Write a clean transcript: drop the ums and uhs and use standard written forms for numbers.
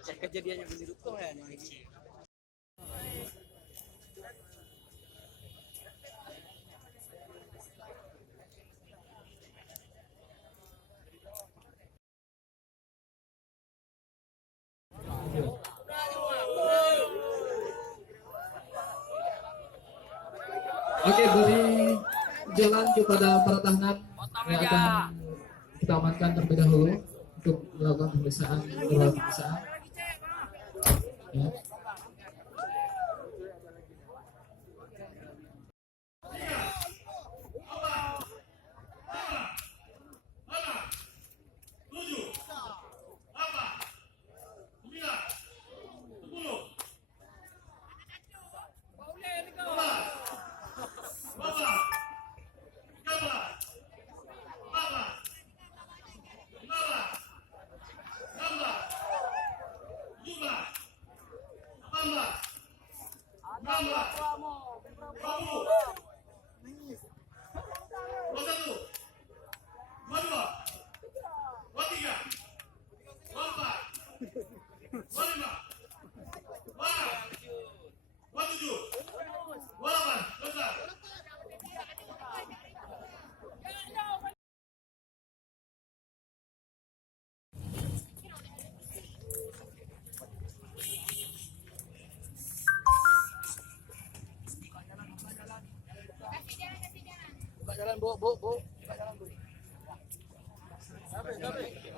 Kejadiannya begitu tuh ya nih. Oke, beri jalan kepada para tahanan yang akan kita amankan terlebih dahulu untuk melakukan pemeriksaan. Ya. Buka jalan, Bu. Buka jalan, Bu. Tapi.